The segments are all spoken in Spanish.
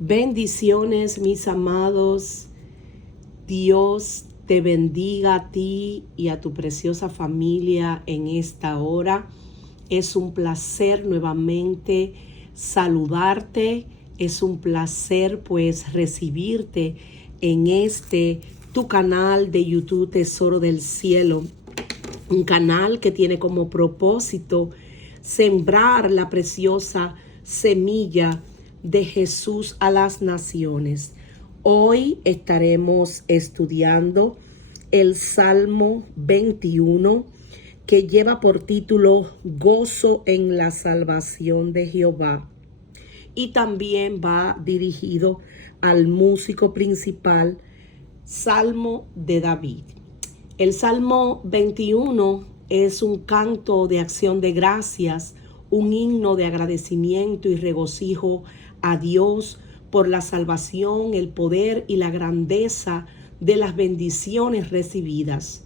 Bendiciones, mis amados. Dios te bendiga a ti y a tu preciosa familia en esta hora. Es un placer nuevamente saludarte. Es un placer pues recibirte en tu canal de YouTube Tesoro del Cielo. Un canal que tiene como propósito sembrar la preciosa semilla de Jesús a las naciones. Hoy estaremos estudiando el Salmo 21, que lleva por título Gozo en la salvación de Jehová. Y también va dirigido al músico principal, Salmo de David. El Salmo 21 es un canto de acción de gracias, un himno de agradecimiento y regocijo a Dios por la salvación, el poder y la grandeza de las bendiciones recibidas.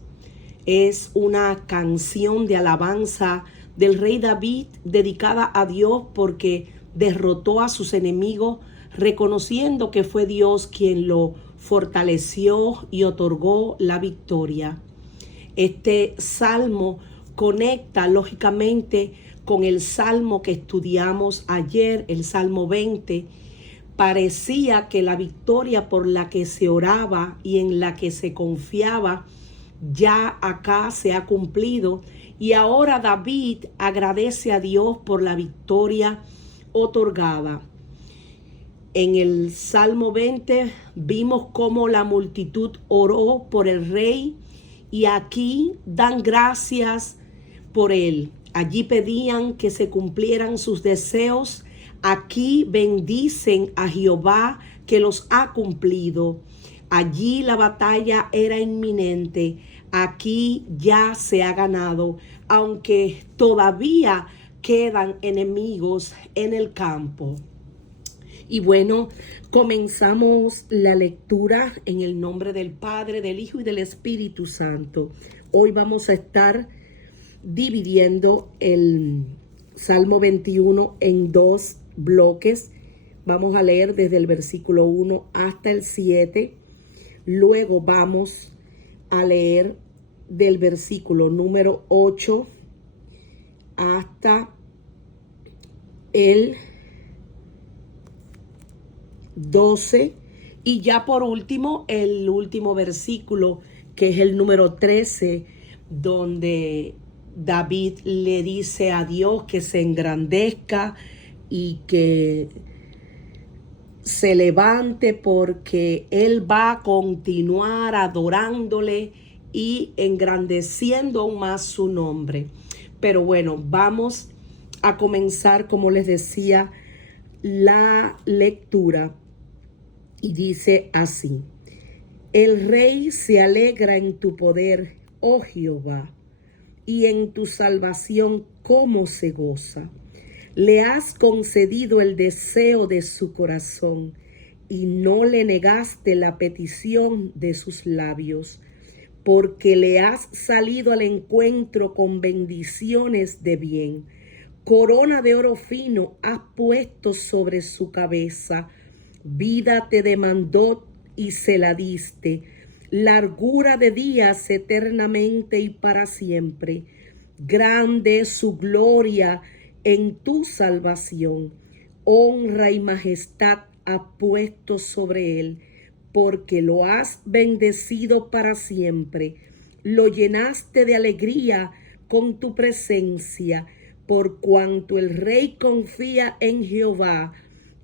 Es una canción de alabanza del rey David dedicada a Dios porque derrotó a sus enemigos, reconociendo que fue Dios quien lo fortaleció y otorgó la victoria. Este salmo conecta lógicamente con el salmo que estudiamos ayer, el Salmo 20. Parecía que la victoria por la que se oraba y en la que se confiaba ya acá se ha cumplido, y ahora David agradece a Dios por la victoria otorgada. En el Salmo 20 vimos cómo la multitud oró por el rey y aquí dan gracias por él. Allí pedían que se cumplieran sus deseos. Aquí bendicen a Jehová que los ha cumplido. Allí la batalla era inminente. Aquí ya se ha ganado, aunque todavía quedan enemigos en el campo. Y bueno, comenzamos la lectura en el nombre del Padre, del Hijo y del Espíritu Santo. Hoy vamos a estar dividiendo el Salmo 21 en dos bloques. Vamos a leer desde el versículo 1 hasta el 7. Luego vamos a leer del versículo número 8 hasta el 12, y ya por último el último versículo, que es el número 13, donde David le dice a Dios que se engrandezca y que se levante porque él va a continuar adorándole y engrandeciendo aún más su nombre. Pero bueno, vamos a comenzar, como les decía, la lectura. Y dice así: el rey se alegra en tu poder, oh Jehová, y en tu salvación cómo se goza. Le has concedido el deseo de su corazón y no le negaste la petición de sus labios, porque le has salido al encuentro con bendiciones de bien. Corona de oro fino has puesto sobre su cabeza. Vida te demandó y se la diste, largura de días eternamente y para siempre. Grande es su gloria en tu salvación. Honra y majestad has puesto sobre él, porque lo has bendecido para siempre. Lo llenaste de alegría con tu presencia, por cuanto el rey confía en Jehová,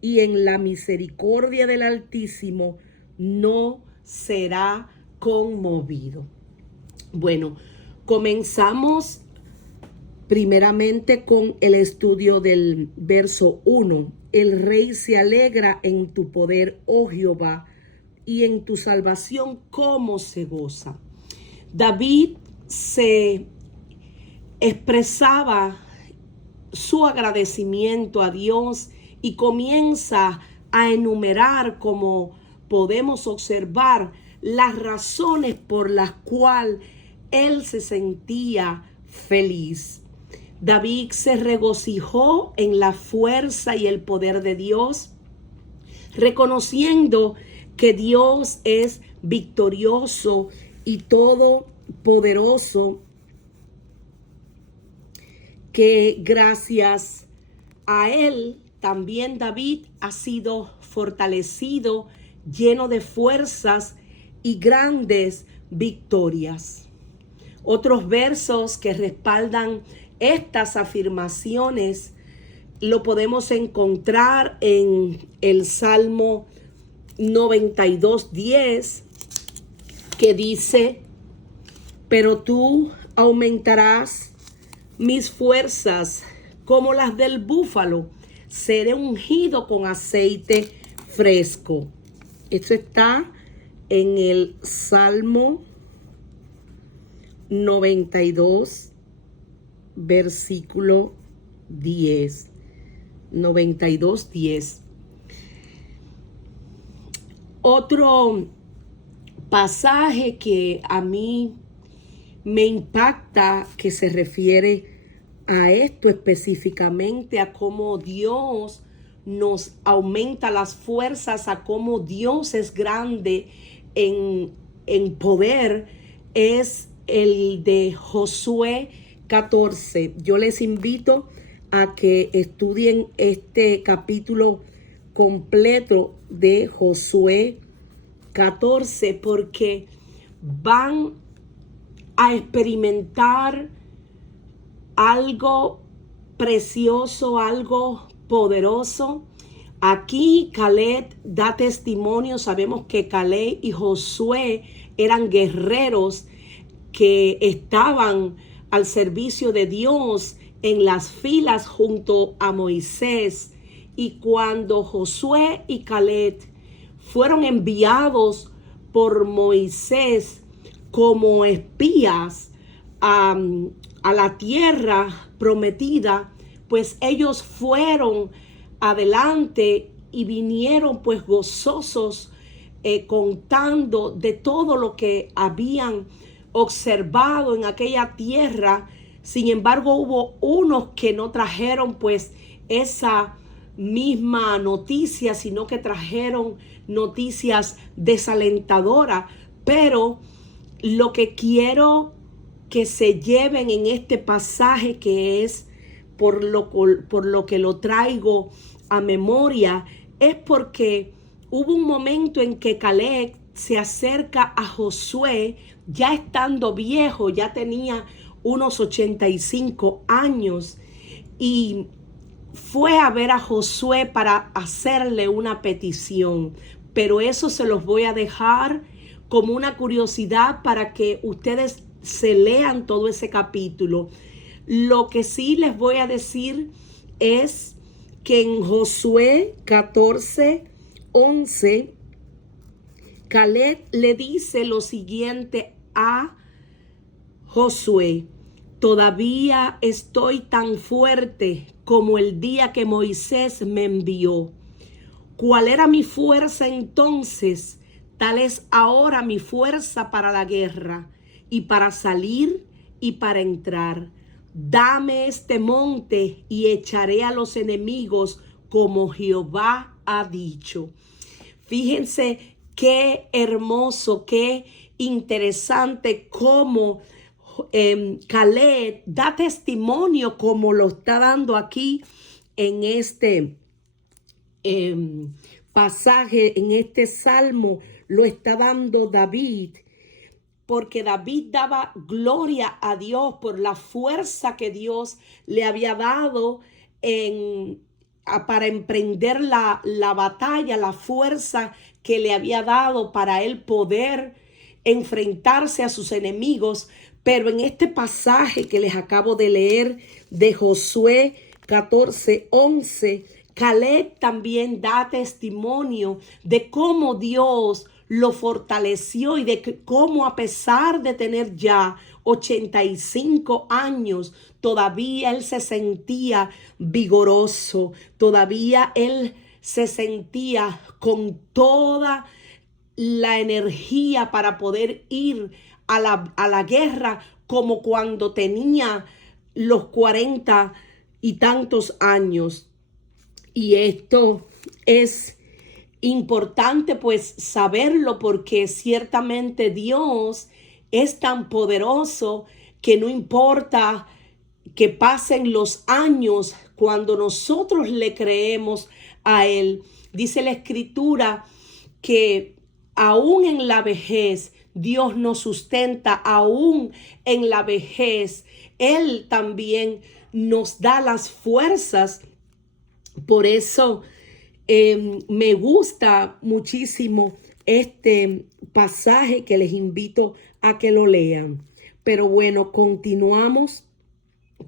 y en la misericordia del Altísimo no será conmovido. Bueno, comenzamos primeramente con el estudio del verso 1. El rey se alegra en tu poder, oh Jehová, y en tu salvación cómo se goza. David se expresaba su agradecimiento a Dios y comienza a enumerar, como podemos observar, las razones por las cuales él se sentía feliz. David se regocijó en la fuerza y el poder de Dios. reconociendo que Dios es victorioso y todopoderoso, que gracias a él también David ha sido fortalecido, lleno de fuerzas y grandes victorias. Otros versos que respaldan estas afirmaciones lo podemos encontrar en el Salmo 92:10, que dice: pero tú aumentarás mis fuerzas como las del búfalo, seré ungido con aceite fresco. Esto está en el Salmo 92, versículo 10. 92:10. Otro pasaje que a mí me impacta, que se refiere a esto específicamente, a cómo Dios nos aumenta las fuerzas, a cómo Dios es grande en poder, es el de Josué 14. Yo les invito a que estudien este capítulo completo de Josué 14, porque van a experimentar algo precioso, algo poderoso. Aquí Caleb da testimonio. Sabemos que Caleb y Josué eran guerreros que estaban al servicio de Dios en las filas junto a Moisés. Y cuando Josué y Caleb fueron enviados por Moisés como espías a la tierra prometida, pues ellos fueron adelante y vinieron pues gozosos, contando de todo lo que habían observado en aquella tierra. Sin embargo, hubo unos que no trajeron pues esa misma noticia, sino que trajeron noticias desalentadoras. Pero lo que quiero que se lleven en este pasaje, que es por lo que lo traigo a memoria, es porque hubo un momento en que Caleb se acerca a Josué, ya estando viejo, ya tenía unos 85 años, y fue a ver a Josué para hacerle una petición. Pero eso se los voy a dejar como una curiosidad para que ustedes se lean todo ese capítulo. Lo que sí les voy a decir es que en Josué 14:11, Caleb le dice lo siguiente a Josué: todavía estoy tan fuerte como el día que Moisés me envió. ¿Cuál era mi fuerza entonces? Tal es ahora mi fuerza para la guerra, y para salir y para entrar. Dame este monte y echaré a los enemigos como Jehová ha dicho. Fíjense qué hermoso, qué interesante cómo Caleb da testimonio, como lo está dando aquí en este pasaje, en este salmo, lo está dando David, porque David daba gloria a Dios por la fuerza que Dios le había dado para emprender la batalla, la fuerza que le había dado para él poder enfrentarse a sus enemigos. Pero en este pasaje que les acabo de leer de Josué 14:11, Caleb también da testimonio de cómo Dios lo fortaleció y de que cómo, a pesar de tener ya 85 años, todavía él se sentía vigoroso, todavía él se sentía con toda la energía para poder ir a la guerra, como cuando tenía los 40 y tantos años. Y esto es importante pues saberlo, porque ciertamente Dios es tan poderoso que no importa que pasen los años, cuando nosotros le creemos a Él. Dice la Escritura que aún en la vejez Dios nos sustenta, aún en la vejez Él también nos da las fuerzas. Por eso me gusta muchísimo este pasaje, que les invito a que lo lean. Pero bueno, continuamos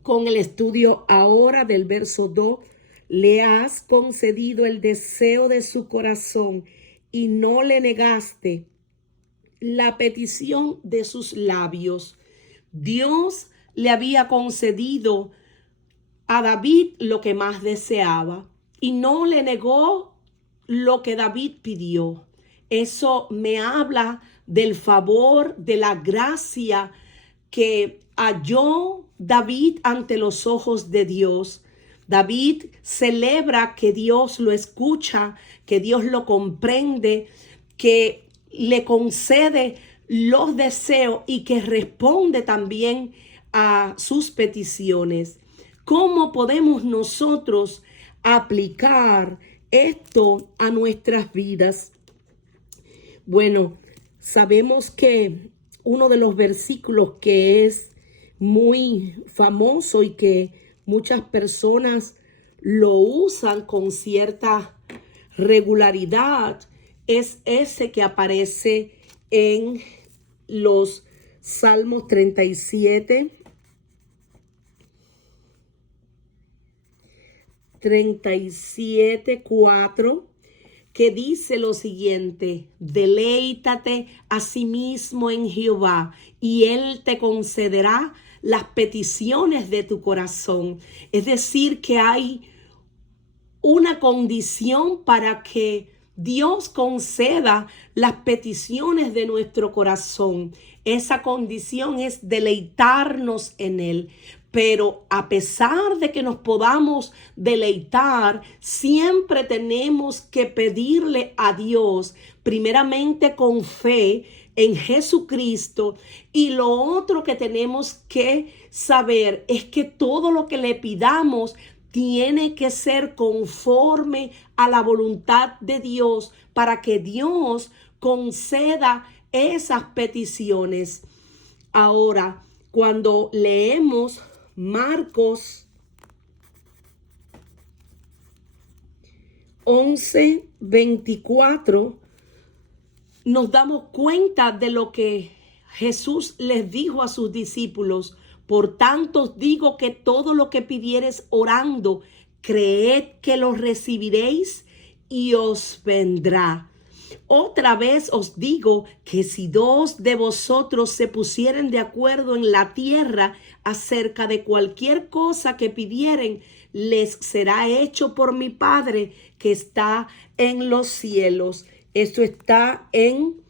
con el estudio ahora del verso 2. Le has concedido el deseo de su corazón y no le negaste la petición de sus labios. Dios le había concedido a David lo que más deseaba y no le negó lo que David pidió. Eso me habla del favor, de la gracia que halló David ante los ojos de Dios. David celebra que Dios lo escucha, que Dios lo comprende, que le concede los deseos y que responde también a sus peticiones. ¿Cómo podemos nosotros aplicar esto a nuestras vidas? Bueno, sabemos que uno de los versículos que es muy famoso y que muchas personas lo usan con cierta regularidad es ese que aparece en los Salmos 37, 4, que dice lo siguiente: deleítate a sí mismo en Jehová y Él te concederá las peticiones de tu corazón. Es decir, que hay una condición para que Dios conceda las peticiones de nuestro corazón. Esa condición es deleitarnos en Él. Pero a pesar de que nos podamos deleitar, siempre tenemos que pedirle a Dios, primeramente con fe en Jesucristo. Y lo otro que tenemos que saber es que todo lo que le pidamos tiene que ser conforme a la voluntad de Dios, para que Dios conceda esas peticiones. Ahora, cuando leemos Marcos 11:24, nos damos cuenta de lo que Jesús les dijo a sus discípulos. Por tanto os digo que todo lo que pidiereis orando, creed que lo recibiréis y os vendrá. Otra vez os digo que si 2 de vosotros se pusieren de acuerdo en la tierra acerca de cualquier cosa que pidieren, les será hecho por mi Padre que está en los cielos. Esto está en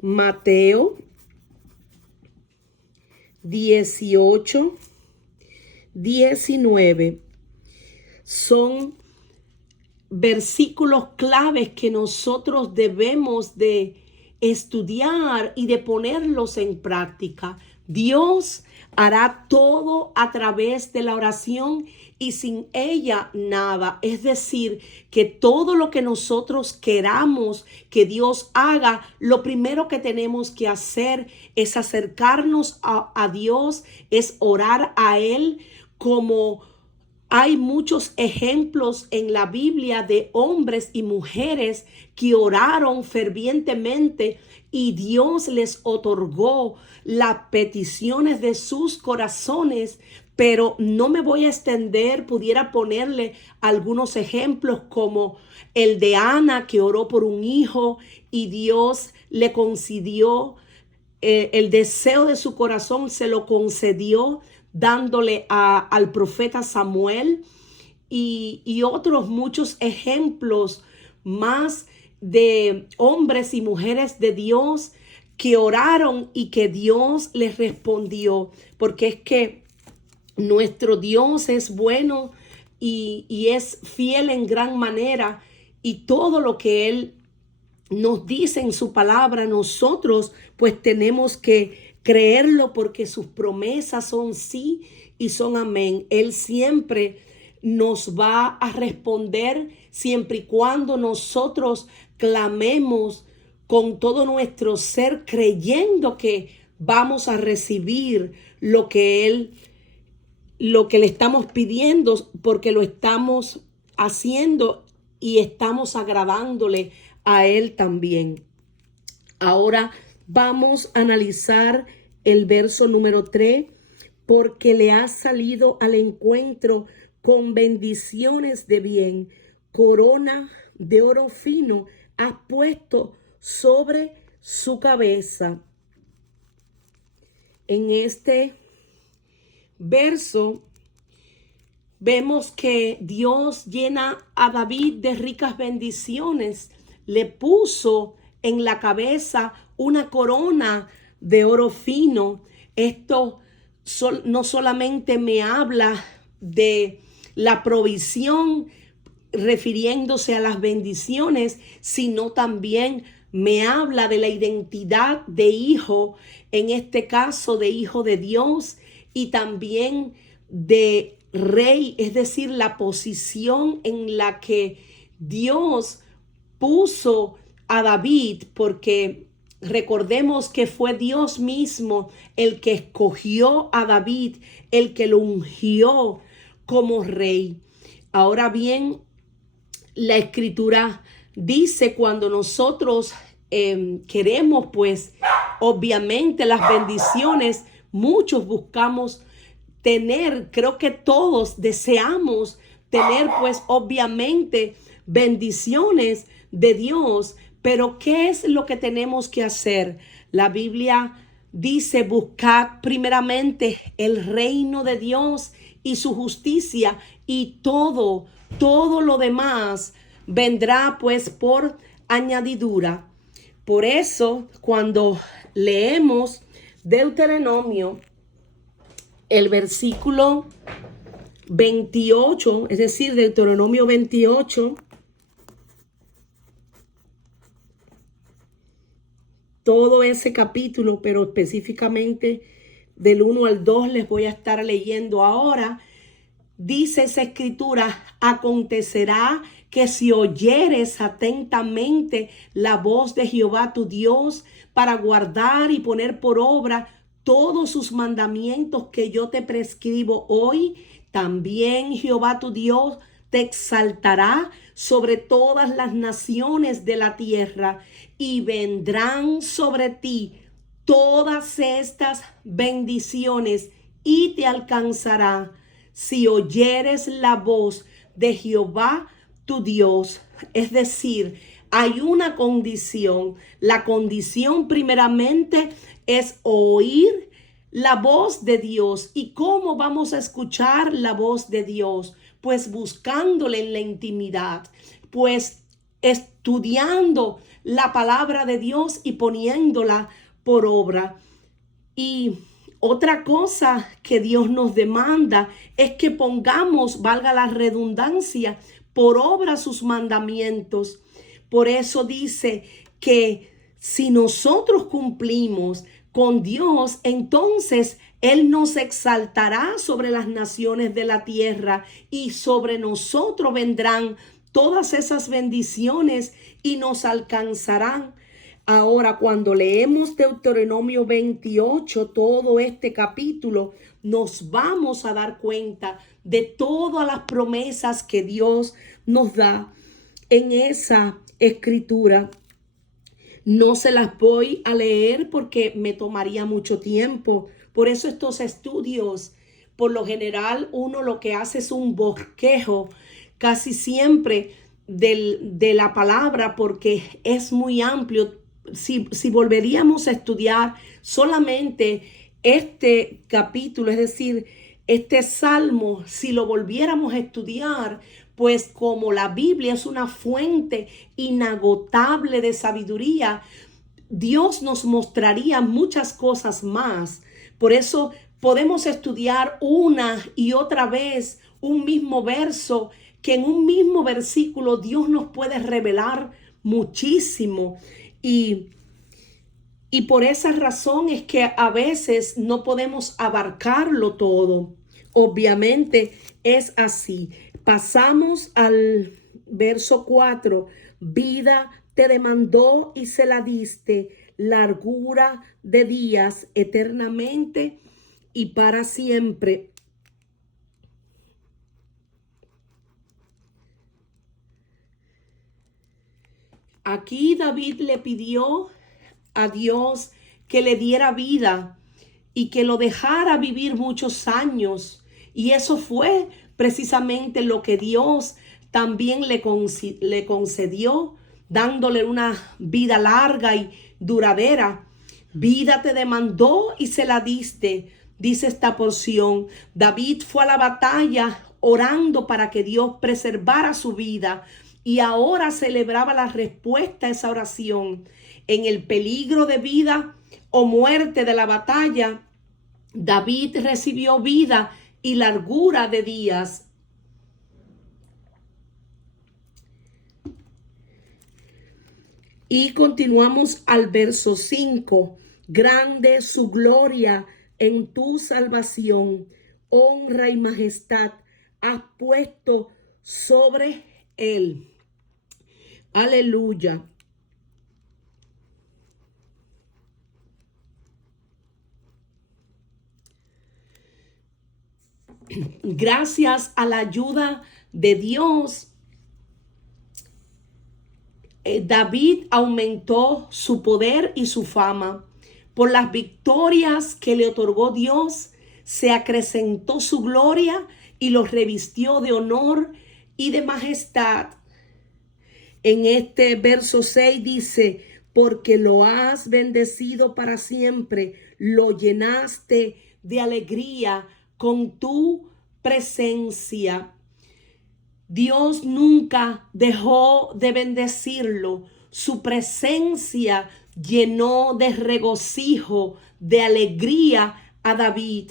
Mateo 18:19. Son versículos claves que nosotros debemos de estudiar y de ponerlos en práctica. Dios hará todo a través de la oración y sin ella nada. Es decir, que todo lo que nosotros queramos que Dios haga, lo primero que tenemos que hacer es acercarnos a Dios, es orar a Él. Como hay muchos ejemplos en la Biblia de hombres y mujeres que oraron fervientemente y Dios les otorgó las peticiones de sus corazones. Pero no me voy a extender, pudiera ponerle algunos ejemplos como el de Ana, que oró por un hijo y Dios le concedió el deseo de su corazón, se lo concedió dándole al profeta Samuel, y otros muchos ejemplos más de hombres y mujeres de Dios que oraron y que Dios les respondió, porque es que nuestro Dios es bueno y es fiel en gran manera, y todo lo que Él nos dice en su palabra, nosotros pues tenemos que creerlo porque sus promesas son sí y son amén. Él siempre nos va a responder siempre y cuando nosotros clamemos con todo nuestro ser, creyendo que vamos a recibir lo que le estamos pidiendo, porque lo estamos haciendo y estamos agradándole a Él también. Ahora vamos a analizar el verso número 3, porque le ha salido al encuentro con bendiciones de bien, corona de oro fino ha puesto sobre su cabeza. En este verso vemos que Dios llena a David de ricas bendiciones. Le puso en la cabeza una corona de oro fino. Esto no solamente me habla de la provisión refiriéndose a las bendiciones, sino también me habla de la identidad de hijo, en este caso de hijo de Dios, y también de rey, es decir, la posición en la que Dios puso a David, porque recordemos que fue Dios mismo el que escogió a David, el que lo ungió como rey. Ahora bien, la escritura dice cuando nosotros queremos, pues obviamente las bendiciones, muchos buscamos tener, creo que todos deseamos tener, pues obviamente bendiciones de Dios, pero ¿qué es lo que tenemos que hacer? La Biblia dice: buscad primeramente el reino de Dios y su justicia, y todo lo demás vendrá pues por añadidura. Por eso, cuando leemos Deuteronomio, el versículo 28, es decir, Deuteronomio 28, todo ese capítulo, pero específicamente del 1 al 2 les voy a estar leyendo ahora. Dice esa escritura: acontecerá que si oyeres atentamente la voz de Jehová tu Dios para guardar y poner por obra todos sus mandamientos que yo te prescribo hoy, también Jehová tu Dios te exaltará sobre todas las naciones de la tierra, y vendrán sobre ti todas estas bendiciones y te alcanzará si oyeres la voz de Jehová tu Dios. Es decir, hay una condición. La condición primeramente es oír la voz de Dios. ¿Y cómo vamos a escuchar la voz de Dios? Pues buscándole en la intimidad, pues estudiando la palabra de Dios y poniéndola por obra. Y otra cosa que Dios nos demanda es que pongamos, valga la redundancia, por obra sus mandamientos. Por eso dice que si nosotros cumplimos con Dios, entonces Él nos exaltará sobre las naciones de la tierra, y sobre nosotros vendrán todas esas bendiciones y nos alcanzarán. Ahora, cuando leemos Deuteronomio 28, todo este capítulo, nos vamos a dar cuenta de todas las promesas que Dios nos da en esa escritura. No se las voy a leer porque me tomaría mucho tiempo. Por eso estos estudios, por lo general, uno lo que hace es un bosquejo casi siempre de la palabra, porque es muy amplio. Si volveríamos a estudiar solamente este capítulo, es decir, este salmo, si lo volviéramos a estudiar, pues como la Biblia es una fuente inagotable de sabiduría, Dios nos mostraría muchas cosas más. Por eso podemos estudiar una y otra vez un mismo verso, que en un mismo versículo Dios nos puede revelar muchísimo. Y por esa razón es que a veces no podemos abarcarlo todo. Obviamente es así. Pasamos al verso 4. Vida te demandó y se la diste, largura de días eternamente y para siempre. Aquí David le pidió a Dios que le diera vida y que lo dejara vivir muchos años. Y eso fue precisamente lo que Dios también le concedió, dándole una vida larga y duradera. Vida te demandó y se la diste, dice esta porción. David fue a la batalla orando para que Dios preservara su vida y ahora celebraba la respuesta a esa oración. En el peligro de vida o muerte de la batalla, David recibió vida y largura de días. Y continuamos al verso 5. Grande su gloria en tu salvación, honra y majestad has puesto sobre él. Aleluya. Gracias a la ayuda de Dios, David aumentó su poder y su fama. Por las victorias que le otorgó Dios, se acrecentó su gloria y lo revistió de honor y de majestad. En este verso 6 dice, porque lo has bendecido para siempre, lo llenaste de alegría con tu presencia. Dios nunca dejó de bendecirlo. Su presencia llenó de regocijo, de alegría a David.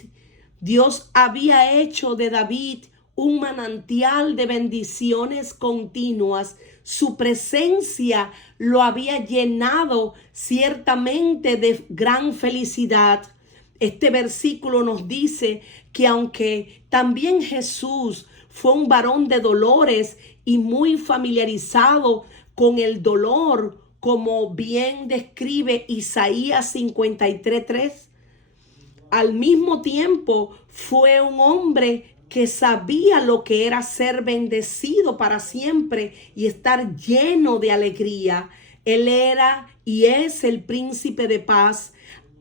Dios había hecho de David un manantial de bendiciones continuas. Su presencia lo había llenado ciertamente de gran felicidad. Este versículo nos dice que aunque también Jesús fue un varón de dolores y muy familiarizado con el dolor, como bien describe Isaías 53:3, al mismo tiempo fue un hombre que sabía lo que era ser bendecido para siempre y estar lleno de alegría. Él era y es el príncipe de paz,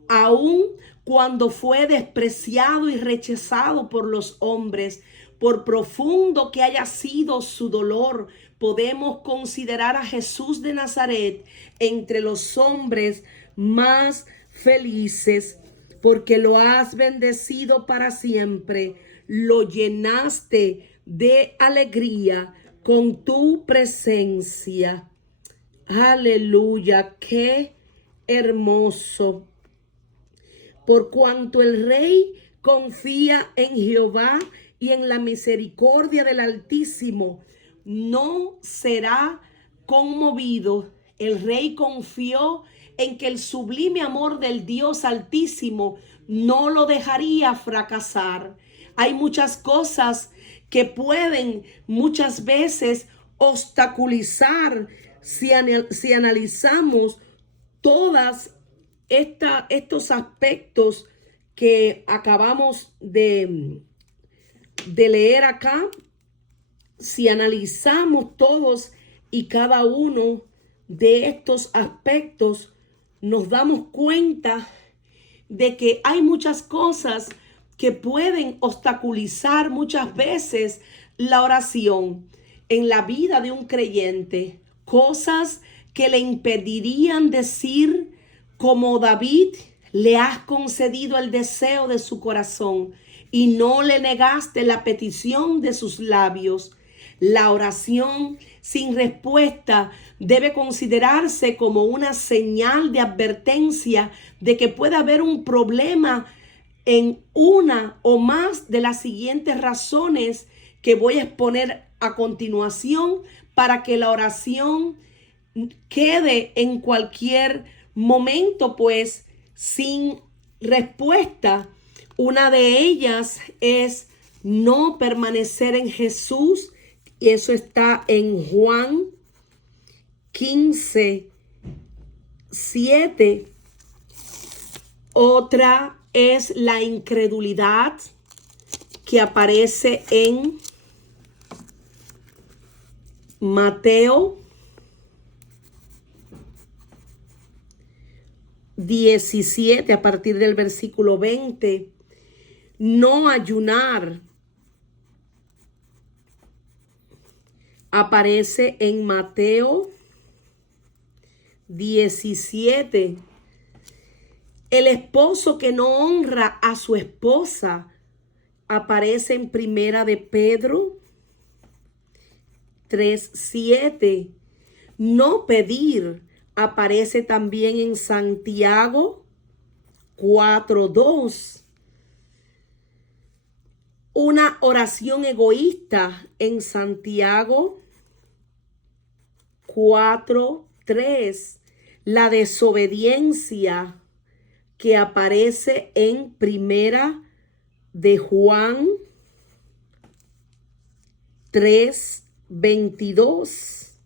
aun cuando fue despreciado y rechazado por los hombres. Por profundo que haya sido su dolor, podemos considerar a Jesús de Nazaret entre los hombres más felices, porque lo has bendecido para siempre, lo llenaste de alegría con tu presencia. Aleluya, qué hermoso. Por cuanto el rey confía en Jehová y en la misericordia del Altísimo, no será conmovido. El rey confió en que el sublime amor del Dios Altísimo no lo dejaría fracasar. Hay muchas cosas que pueden muchas veces obstaculizar si analizamos todas estos aspectos que acabamos de leer acá. Si analizamos todos y cada uno de estos aspectos, nos damos cuenta de que hay muchas cosas que pueden obstaculizar muchas veces la oración en la vida de un creyente. Cosas que le impedirían decir, como David, le has concedido el deseo de su corazón y no le negaste la petición de sus labios. La oración sin respuesta debe considerarse como una señal de advertencia de que puede haber un problema en una o más de las siguientes razones que voy a exponer a continuación para que la oración quede en cualquier momento pues sin respuesta. Una de ellas es no permanecer en Jesús, y eso está en Juan 15:7. Otra es la incredulidad, que aparece en Mateo 17 a partir del versículo 20. No ayunar aparece en Mateo 17. El esposo que no honra a su esposa aparece en Primera de Pedro 3:7. No pedir aparece también en Santiago 4:2. Una oración egoísta en Santiago 4:3. La desobediencia, que aparece en Primera de Juan 3:22.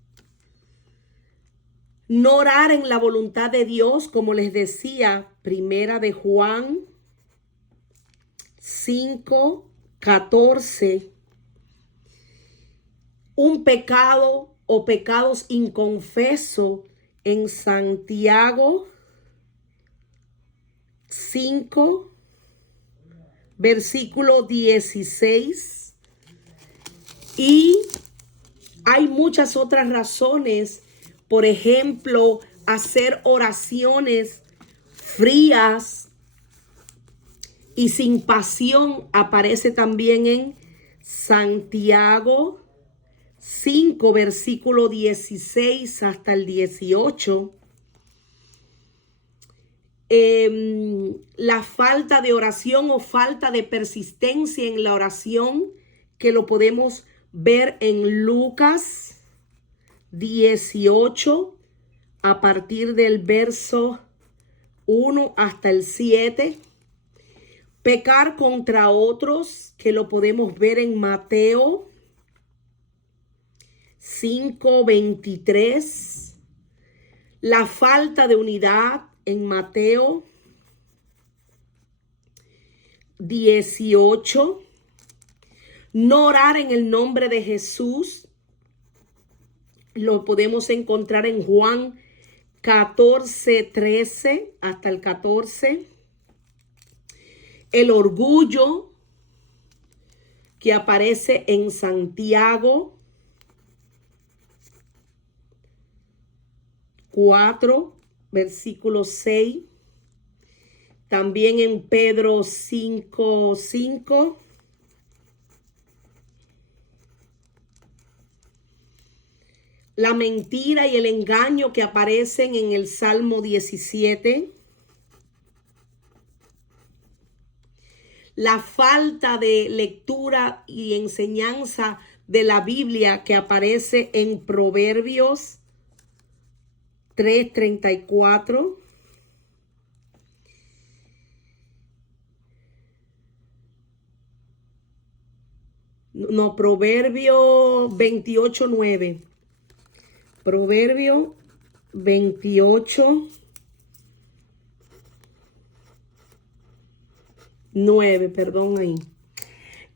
No orar en la voluntad de Dios, como les decía, Primera de Juan 5:14. Un pecado o pecados inconfesos en Santiago 5, versículo 16. Y hay muchas otras razones. Por ejemplo, hacer oraciones frías y sin pasión aparece también en Santiago 5, versículo 16 hasta el 18. La falta de oración o falta de persistencia en la oración, que lo podemos ver en Lucas 18 a partir del verso 1 hasta el 7. Pecar contra otros, que lo podemos ver en Mateo 5:23. La falta de unidad en Mateo 18. No orar en el nombre de Jesús, lo podemos encontrar en Juan 14:13 hasta el 14. El orgullo, que aparece en Santiago 4, versículo 6. También en Pedro 5:5. La mentira y el engaño, que aparecen en el Salmo 17. La falta de lectura y enseñanza de la Biblia, que aparece en Proverbios 3:34. No, Proverbio 28:9. Proverbio 28:9, perdón ahí.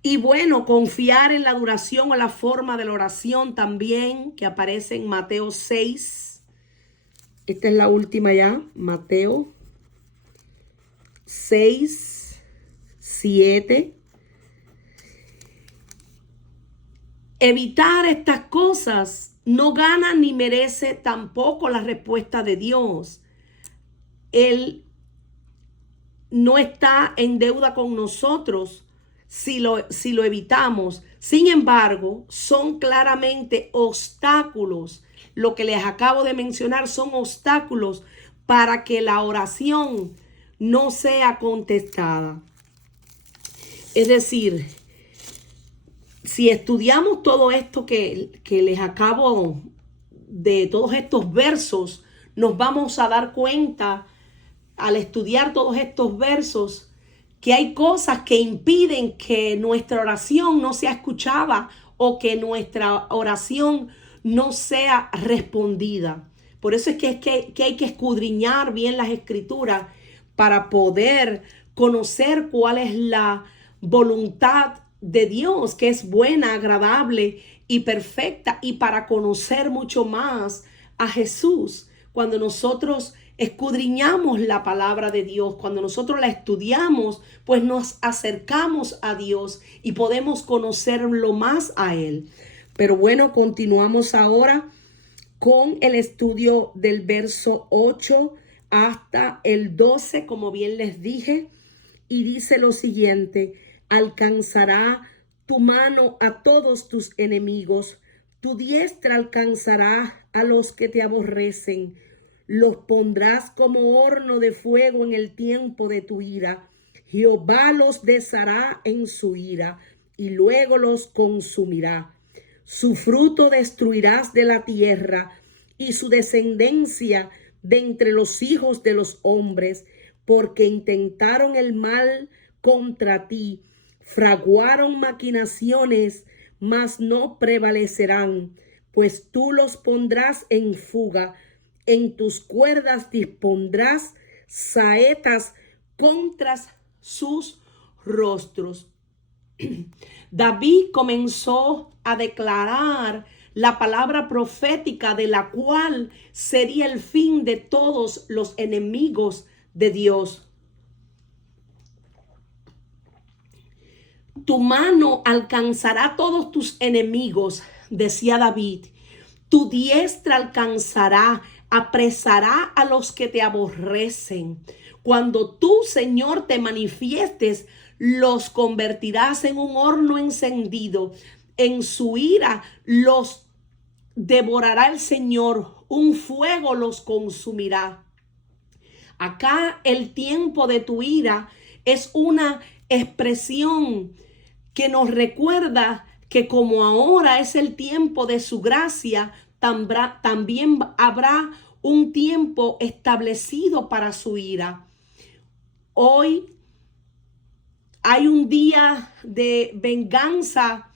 Y bueno, confiar en la duración o la forma de la oración también, que aparece en Mateo 6. Esta es la última ya, Mateo 6:7. Evitar estas cosas no gana ni merece tampoco la respuesta de Dios. Él no está en deuda con nosotros si lo evitamos. Sin embargo, son claramente obstáculos. Lo que les acabo de mencionar son obstáculos para que la oración no sea contestada. Es decir, si estudiamos todo esto que les acabo de todos estos versos, nos vamos a dar cuenta al estudiar todos estos versos que hay cosas que impiden que nuestra oración no sea escuchada o que nuestra oración no sea respondida. Por eso es que hay que escudriñar bien las escrituras para poder conocer cuál es la voluntad de Dios, que es buena, agradable y perfecta, y para conocer mucho más a Jesús. Cuando nosotros escudriñamos la palabra de Dios, cuando nosotros la estudiamos, pues nos acercamos a Dios y podemos conocerlo más a Él. Pero bueno, continuamos ahora con el estudio del verso 8 hasta el 12, como bien les dije, y dice lo siguiente: alcanzará tu mano a todos tus enemigos, tu diestra alcanzará a los que te aborrecen. Los pondrás como horno de fuego en el tiempo de tu ira. Jehová los deshará en su ira y luego los consumirá. Su fruto destruirás de la tierra y su descendencia de entre los hijos de los hombres, porque intentaron el mal contra ti, fraguaron maquinaciones, mas no prevalecerán, pues tú los pondrás en fuga, en tus cuerdas dispondrás saetas contra sus rostros. David comenzó a declarar la palabra profética de la cual sería el fin de todos los enemigos de Dios. Tu mano alcanzará a todos tus enemigos, decía David. Tu diestra alcanzará, apresará a los que te aborrecen. Cuando tú, Señor, te manifiestes, los convertirás en un horno encendido. En su ira los devorará el Señor, un fuego los consumirá. Acá el tiempo de tu ira es una expresión que nos recuerda que como ahora es el tiempo de su gracia, también habrá un tiempo establecido para su ira. Hoy hay un día de venganza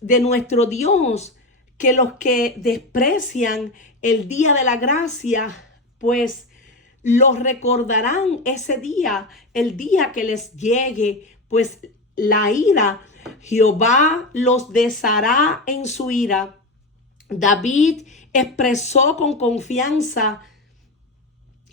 de nuestro Dios, que los que desprecian el día de la gracia, pues los recordarán ese día, el día que les llegue, pues la ira. Jehová los deshará en su ira. David expresó con confianza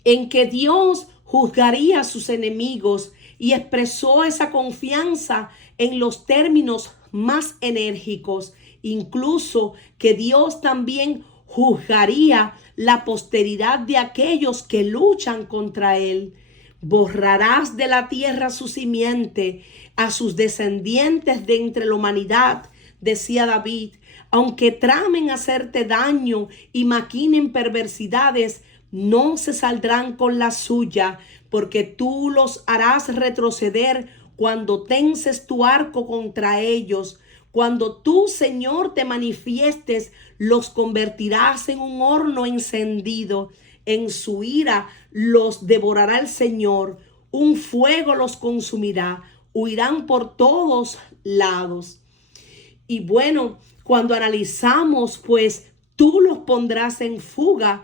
en que Dios juzgaría a sus enemigos y expresó esa confianza en los términos más enérgicos, incluso que Dios también juzgaría la posteridad de aquellos que luchan contra él. Borrarás de la tierra su simiente, a sus descendientes de entre la humanidad, decía David. Aunque tramen hacerte daño y maquinen perversidades, no se saldrán con la suya, porque tú los harás retroceder cuando tenses tu arco contra ellos. Cuando tú, Señor, te manifiestes, los convertirás en un horno encendido. En su ira los devorará el Señor, un fuego los consumirá, huirán por todos lados. Y bueno, cuando analizamos, pues tú los pondrás en fuga.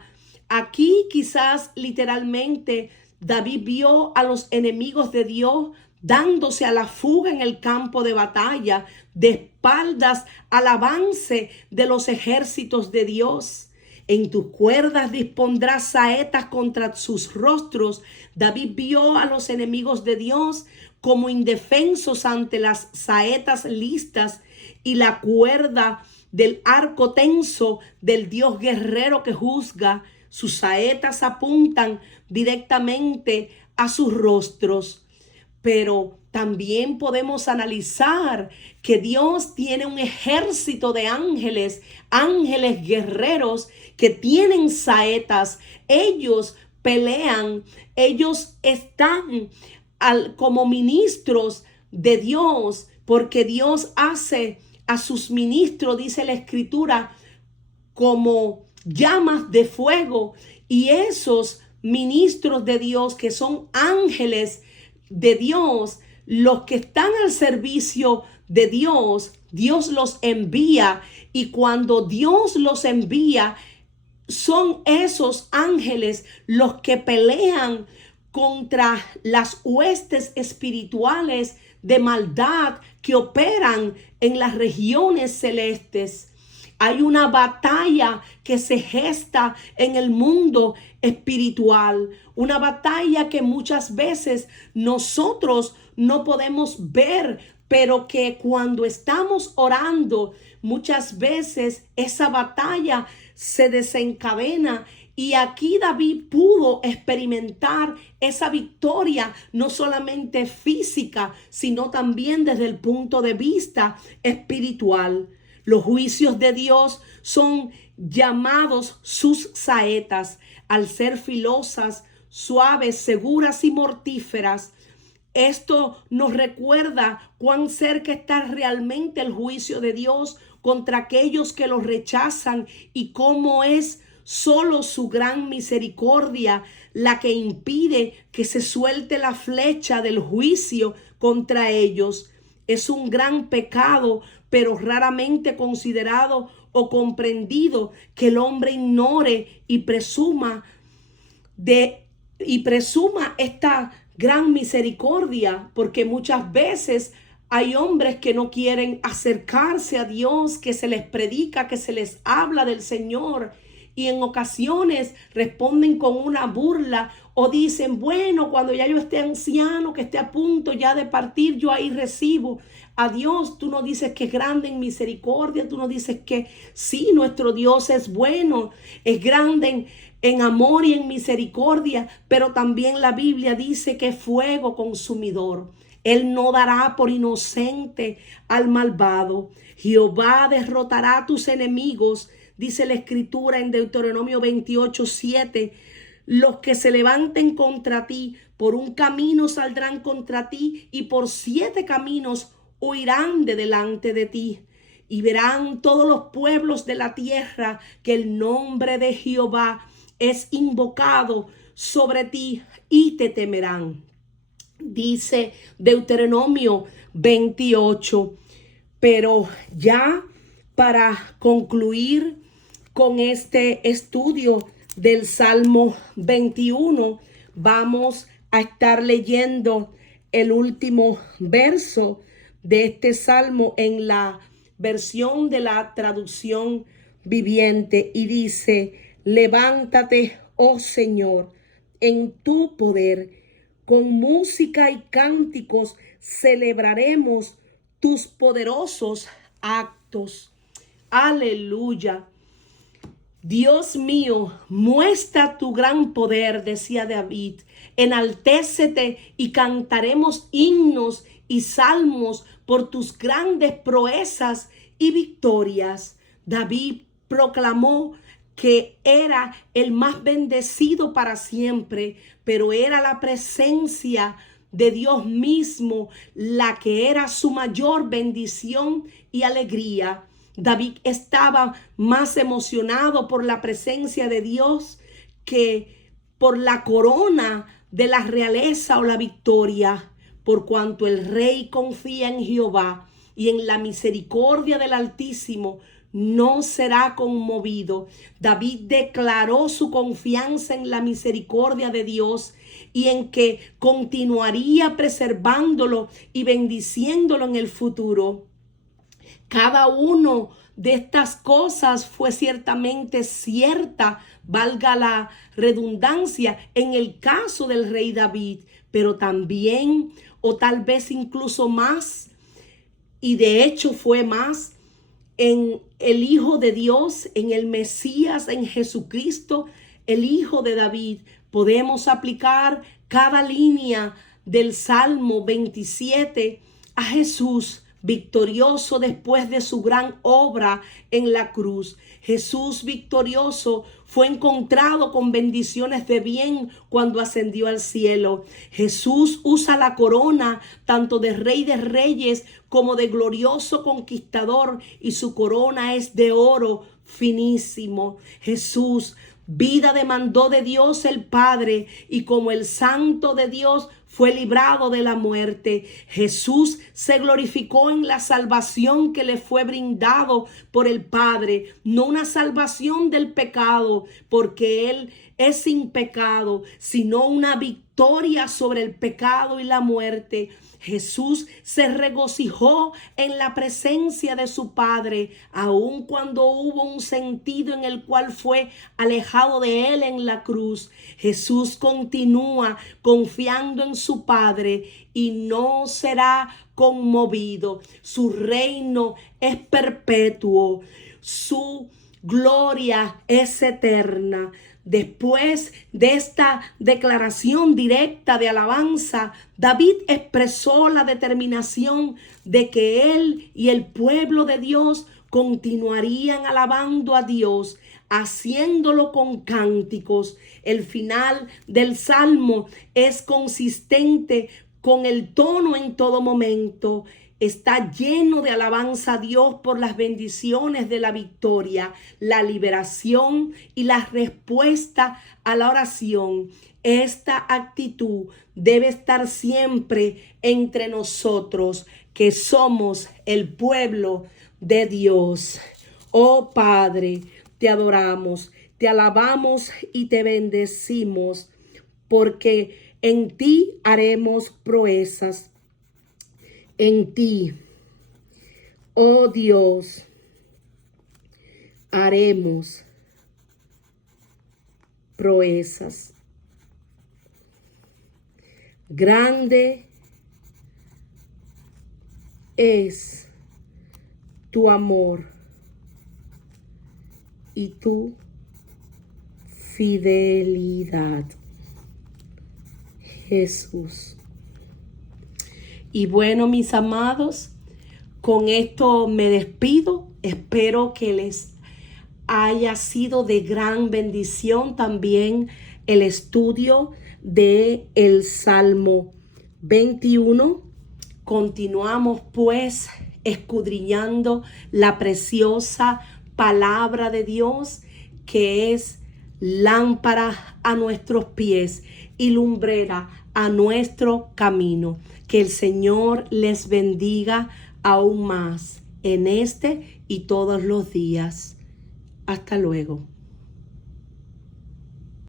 Aquí quizás literalmente David vio a los enemigos de Dios dándose a la fuga en el campo de batalla, de espaldas al avance de los ejércitos de Dios. En tus cuerdas dispondrás saetas contra sus rostros. David vio a los enemigos de Dios como indefensos ante las saetas listas y la cuerda del arco tenso del Dios guerrero que juzga. Sus saetas apuntan directamente a sus rostros. Pero también podemos analizar que Dios tiene un ejército de ángeles, ángeles guerreros que tienen saetas. Ellos pelean, ellos están como ministros de Dios, porque Dios hace a sus ministros, dice la Escritura, como llamas de fuego, y esos ministros de Dios que son ángeles de Dios, los que están al servicio de Dios, Dios los envía, y cuando Dios los envía, son esos ángeles los que pelean contra las huestes espirituales de maldad que operan en las regiones celestes. Hay una batalla que se gesta en el mundo espiritual, una batalla que muchas veces nosotros no podemos ver, pero que cuando estamos orando, muchas veces esa batalla se desencadena. Y aquí David pudo experimentar esa victoria, no solamente física, sino también desde el punto de vista espiritual. Los juicios de Dios son llamados sus saetas, al ser filosas, suaves, seguras y mortíferas. Esto nos recuerda cuán cerca está realmente el juicio de Dios contra aquellos que lo rechazan, y cómo es solo su gran misericordia la que impide que se suelte la flecha del juicio contra ellos. Es un gran pecado, pero raramente considerado o comprendido, que el hombre ignore y presuma esta gran misericordia, porque muchas veces hay hombres que no quieren acercarse a Dios, que se les predica, que se les habla del Señor, y en ocasiones responden con una burla o dicen, bueno, cuando ya yo esté anciano, que esté a punto ya de partir, yo ahí recibo a Dios. Tú no dices que es grande en misericordia, tú no dices que sí, nuestro Dios es bueno, es grande en amor y en misericordia, pero también la Biblia dice que es fuego consumidor. Él no dará por inocente al malvado. Jehová derrotará a tus enemigos, dice la Escritura en Deuteronomio 28:7. Los que se levanten contra ti, por un camino saldrán contra ti, y por 7 caminos huirán de delante de ti. Y verán todos los pueblos de la tierra que el nombre de Jehová es invocado sobre ti, y te temerán. Dice Deuteronomio 28. Pero ya para concluir con este estudio del Salmo 21, vamos a estar leyendo el último verso de este salmo en la versión de la traducción viviente, y dice: levántate, oh Señor, en tu poder, con música y cánticos celebraremos tus poderosos actos. Aleluya. Dios mío, muestra tu gran poder, decía David. Enaltécete y cantaremos himnos y salmos por tus grandes proezas y victorias. David proclamó que era el más bendecido para siempre, pero era la presencia de Dios mismo la que era su mayor bendición y alegría. David estaba más emocionado por la presencia de Dios que por la corona de la realeza o la victoria, por cuanto el rey confía en Jehová y en la misericordia del Altísimo, no será conmovido. David declaró su confianza en la misericordia de Dios y en que continuaría preservándolo y bendiciéndolo en el futuro. Cada uno de estas cosas fue ciertamente cierta, valga la redundancia, en el caso del rey David, pero también, o tal vez incluso más, y de hecho fue más, en el Hijo de Dios, en el Mesías, en Jesucristo, el Hijo de David. Podemos aplicar cada línea del Salmo 27 a Jesús, victorioso después de su gran obra en la cruz. Jesús victorioso fue encontrado con bendiciones de bien cuando ascendió al cielo. Jesús usa la corona tanto de Rey de Reyes como de glorioso conquistador, y su corona es de oro finísimo. Jesús, vida demandó de Dios el Padre, y como el Santo de Dios fue librado de la muerte. Jesús se glorificó en la salvación que le fue brindado por el Padre, no una salvación del pecado, porque Él es sin pecado, sino una victoria sobre el pecado y la muerte. Jesús se regocijó en la presencia de su Padre, aun cuando hubo un sentido en el cual fue alejado de Él en la cruz. Jesús continúa confiando en su Padre y no será conmovido. Su reino es perpetuo, su gloria es eterna. Después de esta declaración directa de alabanza, David expresó la determinación de que él y el pueblo de Dios continuarían alabando a Dios, haciéndolo con cánticos. El final del salmo es consistente con el tono en todo momento. Está lleno de alabanza a Dios por las bendiciones de la victoria, la liberación y la respuesta a la oración. Esta actitud debe estar siempre entre nosotros, que somos el pueblo de Dios. Oh Padre, te adoramos, te alabamos y te bendecimos, porque en ti haremos proezas. En ti, oh Dios, haremos proezas. Grande es tu amor y tu fidelidad, Jesús. Y bueno, mis amados, con esto me despido. Espero que les haya sido de gran bendición también el estudio de el Salmo 21. Continuamos pues escudriñando la preciosa palabra de Dios, que es lámpara a nuestros pies y lumbrera a nuestro camino. Que el Señor les bendiga aún más en este y todos los días. Hasta luego.